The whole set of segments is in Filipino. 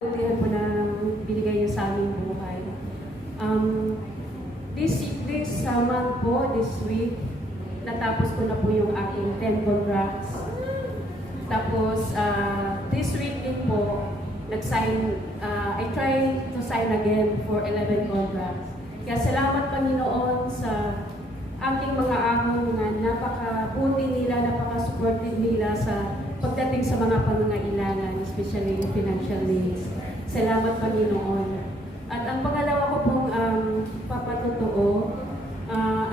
Kabutihan po na binigay niyo sa aming buhay. This month po, this week, natapos ko na po yung aking 10 contracts. Tapos, this week din po, I try to sign again for 11 contracts. Kaya salamat Panginoon sa aking mga amo na napakabuti nila, napaka-supportive nila sa pagdating sa mga pangangailangan, especially yung financial needs. Salamat Panginoon. At ang pangalawa ko pong papatotoo,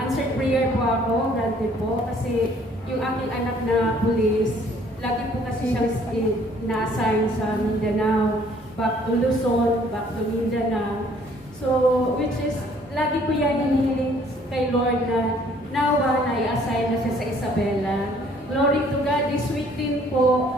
answered prayer po ako, granted po, kasi yung aking anak na pulis, lagi po kasi siyang na-assign sa Mindanao, back to Luzon, back to Mindanao. So, which is, lagi ko yan hinihiling kay Lord na nawa na i-assign na siya sa Isabela. Glory to God, this week din po,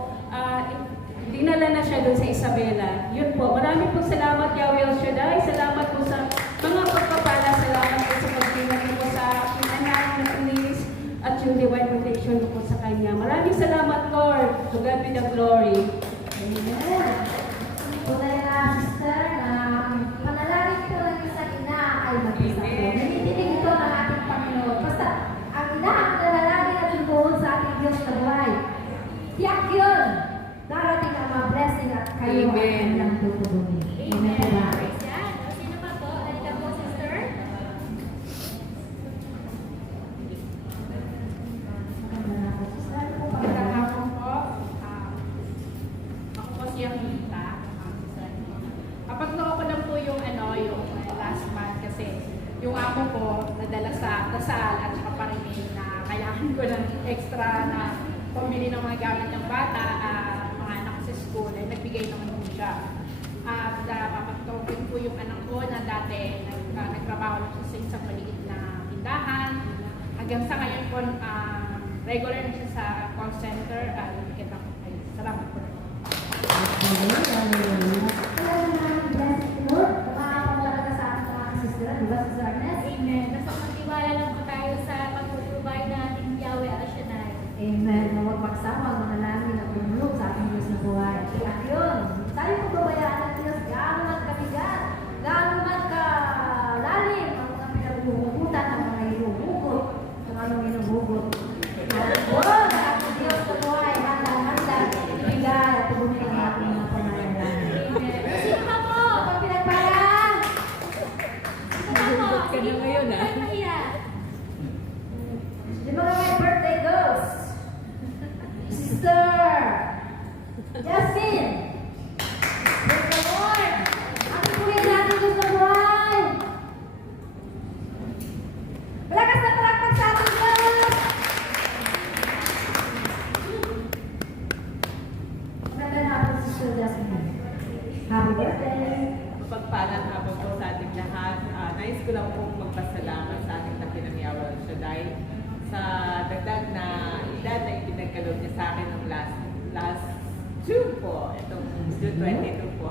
dinala na siya doon sa Isabela. Yun po, marami pong salamat Yahweh El Shaddai, salamat po sa mga pagpapala, salamat po sa pagtinag po sa aking anak na pulis at yung divine protection po sa kanya. Maraming salamat Lord, to God be the glory. Amen. Tunay na sister na panalangin po ng isang ina ay mag-isa po. Nanitinig ito ng ating Panginoon. Basta, ang ina ang nalalangin at ibuhon sa ating Diyos na buhay. Tiyak yun! Darating ang mga blessing at kayo Amen. ang tutulungin. Amen. Amen. Sino pa po? Halika po, sister. Magandang hapon po. Ako po si Anita. Kapag ko lang po yung last month kasi yung amo ko nadala sa dasal at saka parinig na kailangan ko ng extra na pamili ng mga gamit ng bata, mga anak sa school, ay nagbigay naman po siya. At papagtawin po yung anak ko na dati nagtrabaho na siya sa isang maliit na tindahan. Hanggang sa ngayon po, regular na siya sa call center. Salamat po. Amen. Basta magtiwala lang po tayo sa pag-provide natin Yahweh El Shaddai. Amen. Na huwag magsama ang manalangin at tumulong sa ating Diyos na buhay. At yun, tayo kung babayaan ng Diyos, gaano man kabigat, gaano man kalalim ang mga pinaghuhugutan ng mga hinuhugot, kung anong hinuhugot. Yun, sa ating Diyos na buhay, handa, ibigay at tubunin ang ating mga pangangailangan. Amen. Sino pa po? Kapag pinagpalang, Sino pa po? Ka na ngayon, ah. Huwag mahiya. di ba may birthday goes? Sister Justin! Praise the Lord! Ating kuya natin Diyos na buhay! Malakas na palakpak sa ating Diyos! Magandang hapon, Sister Justin. Happy birthday! Pagpalang hapon po sa ating lahat. Nais ko lang pong magpasalamat sa ating Takinang Yahweh El Shaddai sa dagdag na edad na ipinagkaloob niya sa akin ng last June po, itong June 22 po.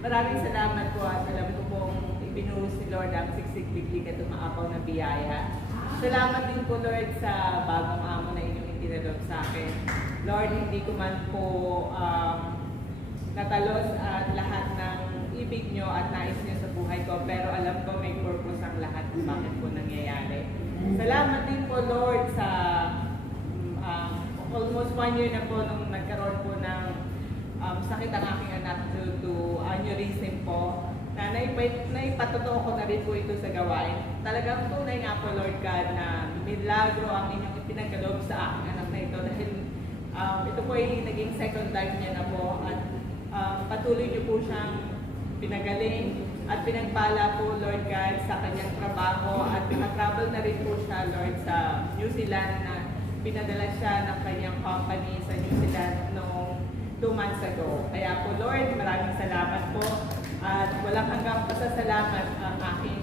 Maraming salamat po at alam ko pong ibinuhos ni Lord ang siksik-biglig at umaapaw na biyaya. Salamat din po Lord sa bagong amo na inyong itinaloob sa akin. Lord, hindi ko man po natalos at lahat ng ibig nyo at nais nyo sa buhay ko, pero alam ko may purpose ang lahat kung bakit po nangyayari. Salamat din po Lord sa almost 1 year na po nung nagkaroon po ng sakit ang aking anak due to aneurysm po, na naipatotoo ko na rin po ito sa gawain. Talagang tunay nga po Lord God na milagro ang inyong ipinagkaloob sa aking anak na ito dahil ito po ay naging second life niya na po at patuloy niyo po siyang pinagaling at pinagpala po Lord God sa kanyang trabaho at nag-travel na rin po siya Lord sa New Zealand na pinadala siya ng kanyang company sa New Zealand noong 2 months ago. Kaya po Lord, maraming salamat po at walang hanggang pasasalamat ang aking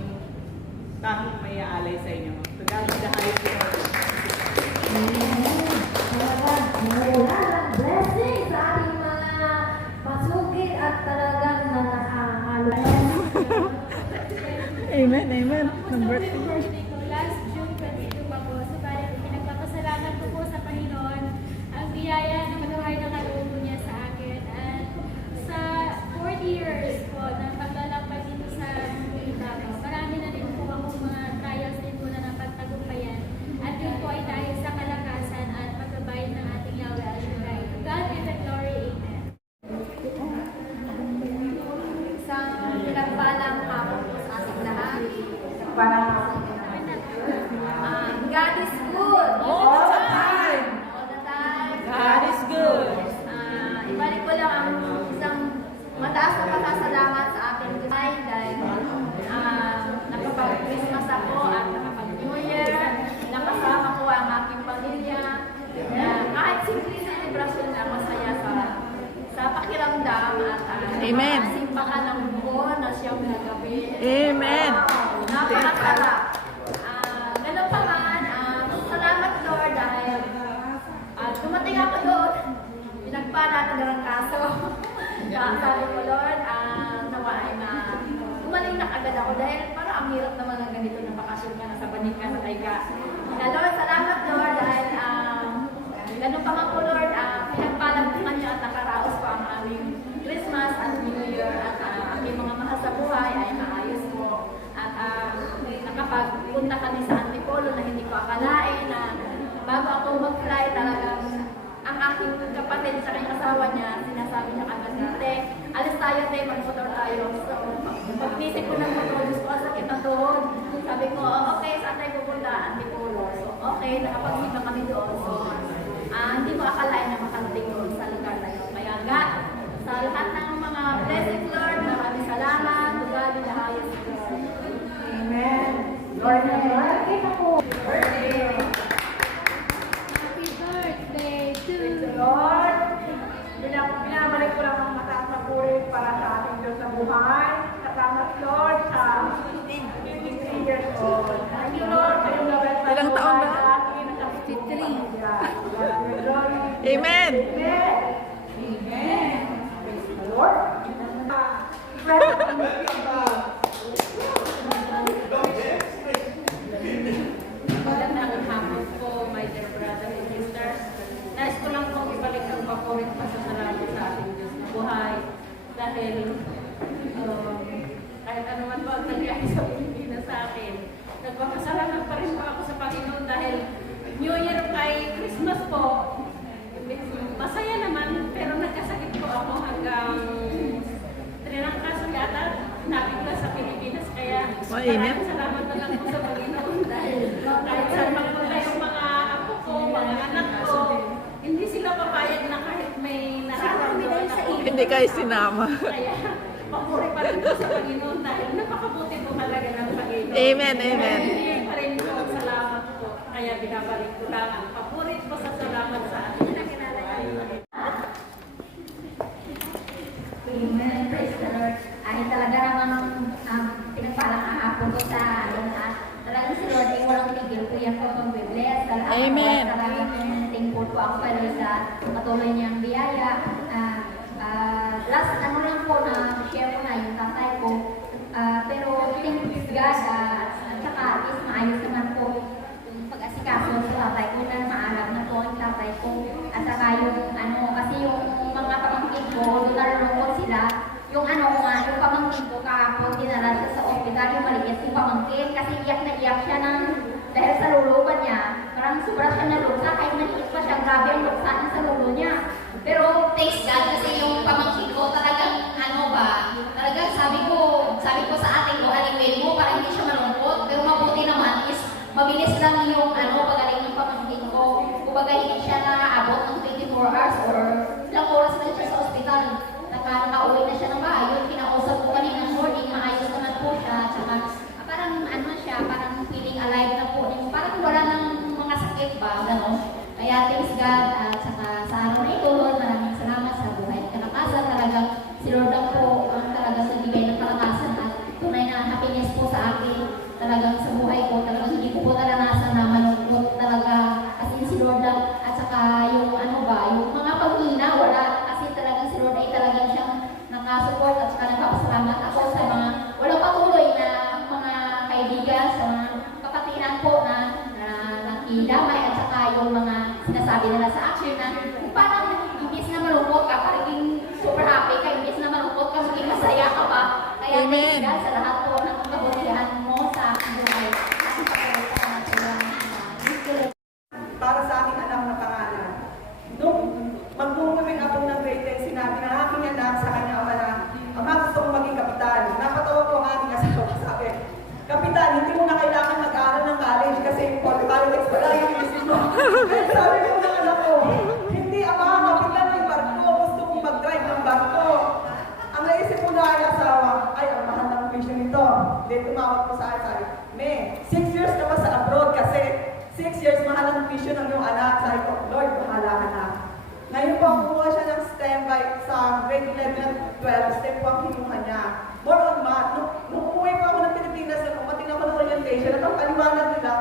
tanging may aalay sa inyo. So God be the highest glory. Talagang blessing sa ating mga pasugid at talagang nakahalo. Amen, amen. Ng Ang birthday. birthday ko, last June 22 pa po. So, bali, pinagpapasalamat ko po sa Panginoon ang biyaya na magawa ng kaloob niya sa akin. At sa 40 years God is good. All the time. All the time. God is good. Ibalik ko lang ang isang mataas na pasasalamat sa ating Diyos dahil nakapag-Christmas ako at nakapag-New Year, nakasama ko ang aking pamilya. Kahit simple celebration na masaya sa pakiramdam at Amen. simbahan ng buwan na siyang nagabi. Amen. Napakasarap. Ganun pa man, salamat Lord dahil dumating ako doon, pinagpala ng kaso. Sabi ko Lord, nawa ay gumaling na agad ako dahil parang ang hirap naman ng ganito na bakasyon ka, nasa banig ka, sa ka. Lord, salamat Lord dahil ganun pa man po Lord, pinagpalang ko kanya at nakaraos ko ang aming Christmas at New Year at aking mga mahal sa buhay ay maayos ko. At nakapagpunta kami sa Antipolo na hindi ko akalain na bago ako mag-fly talagang ang aking kapatid sa kanyang asawa niya, sinasabi niya kagad dati, alis tayo tayo, mag-motor tayo. So, pag-isip ko ng motor, Diyos ko, sakit na tuhod. Sabi ko, okay, saan tayo pupunta? Antipolo. So, okay, nakapag-isip na kami doon. So, hindi mo akalain na makarating doon sa lugar na yun. Kaya God, sa lahat ng mga blessings, Lord, maraming salamat. To God be the highest glory. Amen. Lord, birthday. Happy birthday to Praise the Lord. Binabalik ko lang ang mataas na puri para sa ating Diyos sa buhay. Salamat Lord sa 53 years old. Thank you Lord sa iyong gabay sa Ilang taon ba? 53. Amen. Amen. Amen. Praise the Lord. Magandang hapon po, my dear brothers and sisters. Nais ko lang pong ibalik ang paborit pasasalamat sa ating Diyos na buhay. Dahil kahit ano man po ang nangyari sa Pilipinas sa akin, nagpapasalamat pa rin po ako sa Panginoon dahil New Year ay Christmas po. Masaya naman, pero nagkasakit po ako hanggang trinangkaso yata nabigla sa Pilipinas. Kaya Mainit. maraming salamat na lang po sa Panginoon dahil kahit saan magpunta yung mga apo ko, mga anak ko, hindi sila papayag na kahit may nararamdaman ako. Hindi kayo sinama. Kaya papuri pa rin po sa Panginoon dahil napakabuti po talaga ng Panginoon. Amen, amen. Hindi pa rin po salamat po. Kaya binabalik ko lang ang papurit po sa salamat sa ating Amen. Praise the Lord. Ay talaga namang pinagpalang ahapon ko sa at talagang si Lord ay walang tigil. Kuya ko mag-bless. Amen. Talagang thankful po ako kay Lord sa patuloy niyang biyaya. Last ano lang po na share ko na yung tatay ko. Pero thank you God at saka at least maayos naman po yung pag-asikaso sa tatay ko na maalam na po ang tatay ko. At saka yung kasi yung mga pamangkin ko, doon nalulungkot sila. Yung yung pamangkin ko kahapon, dinala siya sa ospital, yung maliit yung pamangkin, kasi iyak na iyak siya dahil sa luluban niya. Parang sobra siya naluksa, kahit maliit pa siya, grabe ang luksa niya sa lulo niya. Pero thanks God, kasi yung pamangkin ko talagang, talagang sabi ko sa ating ko, aliwin mo, para hindi siya malungkot. Pero mabuti naman is, mabilis lang yung pagaling ng pamangkin ko. Kumbaga hindi siya naaabot ng 24 hours or ilang oras na siya sa ospital. Nakauwi na siya ng bahay. Yung kinausap ko kanina morning, maayos naman po siya. Tsaka parang parang feeling alive na po. Yung parang wala ng mga sakit ba, gano'n. Kaya thanks God. At saka sa araw na ito, Lord, maraming salamat sa buhay. Kalakasan talagang si Lord lang po ang talagang nagbigay ng kalakasan at tunay na happiness po sa akin. Talagang sa buhay ko, talagang hindi ko po naranasan na malungkot talaga. As in si Lord lang. At saka yung yung mga pag-ina, wala. Kasi talagang si Lord ay talagang siyang nakasupport at saka nagpapasalamat ako sa mga walang patuloy na mga kaibigan, sa mga kapatiran po na nakidamay at saka yung mga sinasabi nila sa action na parang imbis na malungkot ka, parang super happy ka, imbis na malungkot ka, maging masaya ka pa. Kaya Amen. thanks God sa lahat po ng kabutihan mo sa aking buhay. At sa pagkakasalamat sa Lord. Para sa aking anak na pangalan. Nung mag-moving ako ng grade 10, sinabi ng aking anak sa kanya ama na, Ama, gusto kong maging kapitan. Napatawa ko ang aking asawa. Sabi, Kapitan, hindi mo na Then tumawag po sa akin, sabi, May, 6 years ka ba sa abroad kasi 6 years mahal ang tuition ng iyong anak. Sabi ko, Lord, bahala ka na. Ngayon po, kumuha siya ng STEM by sa grade 11 at 12, STEM po ang kinuha niya. More on math. Nung umuwi po ako ng Pilipinas, nung umating ako ng orientation, at ang paliwanag nila,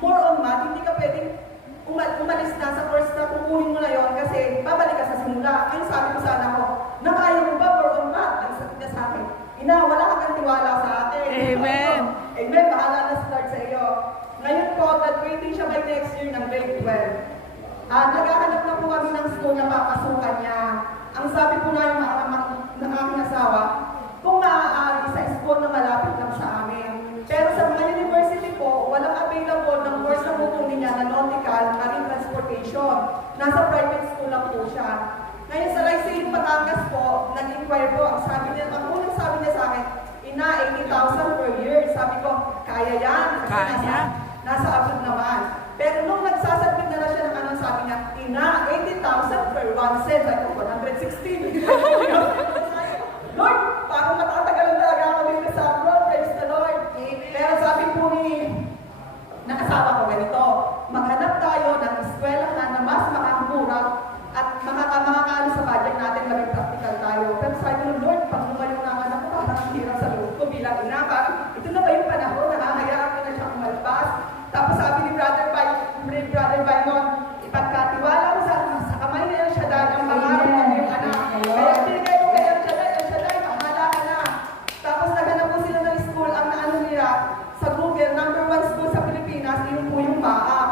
more on math, hindi ka pwedeng umalis na sa course na kukunin mo na yon kasi babalik ka sa simula. Ngayon sabi ko sa anak ko, nakaya mo ba more on math? Ang sabi niya sa akin, Ina, wala kang tiwala sa akin. Amen. Amen, bahala na start sa iyo. Ngayon po, graduating siya by next year ng grade 12. Naghahanap na po kami ng school na papasukan niya. Ang sabi po na yung ng aking asawa, kung maaari sa school na malapit lang sa amin. Pero sa mga university po, walang available ng course na kukunin niya na nautical, marine transportation. Nasa private school lang po siya. Ngayon sa Lyceum, Batangas po, nag-inquire po, ang unang sabi niya sa akin, Ina, 80,000 per year. Sabi ko, kaya yan. Kasi Kaya. nasa abroad naman. Pero nung nagsasabit na siya ng anong sabi niya, Ina, 80,000 per 1 cent. Sabi ko, 116. Lord, parang matatagalan talaga ako dito sa abroad. Praise the Lord. Pero sabi po ni nakasawa ko ganito, maghanap tayo ng eskwelahan na mas makamura at makakaano sa budget natin, maging practical tayo. Pero sabi ko, Lord, pag lumayo naman ako, parang ang hirap sa loob ko bilang ina. Parang, ito na ba yung panahon na hahayaan ko na siya kumalpas? Tapos sabi ni Brother Bymon, ipagkatiwala ko sa kamay na yan siya dahil ang pangarap ng iyong anak. Kaya pinigay ko kay El Shaddai, bahala ka na. Tapos naghanap ko sila ng school, ang naano nila sa Google, #1 school sa Pilipinas, yun po yung MAAP.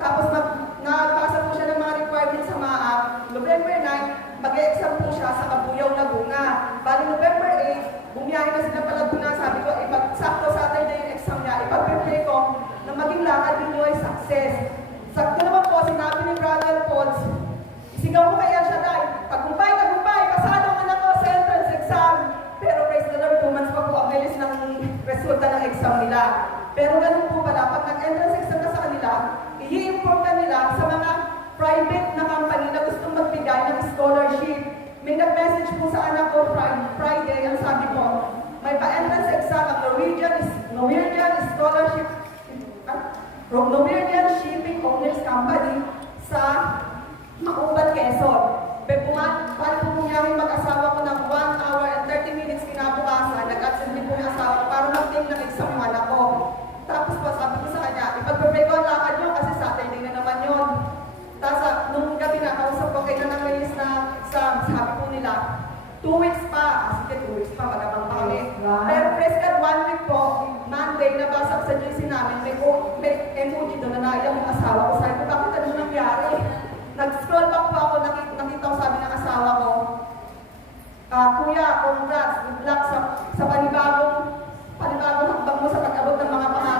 Tapos nagpasa po siya ng mga requirements sa MAAP. November 9, mag-e-exam po siya sa Kabuyaw, Laguna. Bali November 8, bumiyahe na sila pala Laguna. Sabi ko, sakto Saturday yung exam niya, ipag-prepare ko na maging lakad ninyo ay success. Sakto naman po, sinabi ni Brother Pods, isigaw ko kaya siya dahil, tagumpay, pasado ang anak ko sa entrance exam. Pero praise the Lord, 2 months pa po ang release ng resulta ng exam nila. Pero ganun po pala, pag nag-entrance exam na sa kanila, i-inform ka nila sa mga private na company na gustong magbigay ng scholarship. May nag-message po sa anak ko Friday, ang sabi ko, may pa-entrance exam ang Norwegian Shipping Owners Company sa Mauban, Quezon. Bali po niya yung mag-asawa ko ng 1 hour and 30 minutes kinabukasan, nag-attend din po yung asawa ko para mag-take ng exam yung anak ko. Tapos po, sabi ko sa kanya, ipag-prepare ko ang lakad nyo kasi Saturday na naman yun. Tapos nung gabi na, kausap ko kayo na ng-release na exam, sabi po nila, 2 weeks pa. Sige, 2 weeks pa, magabang pa kami. Pero praise God, 1 week po, Monday, nabasa ko sa GC namin, may emoji doon na naiyak yung asawa ko. Sabi ko, bakit ano nangyari? Nag-scroll back po ako, nakita ko sabi ng asawa ko, Kuya, congrats, good luck sa panibagong hakbang mo sa pag-abot ng mga pangarap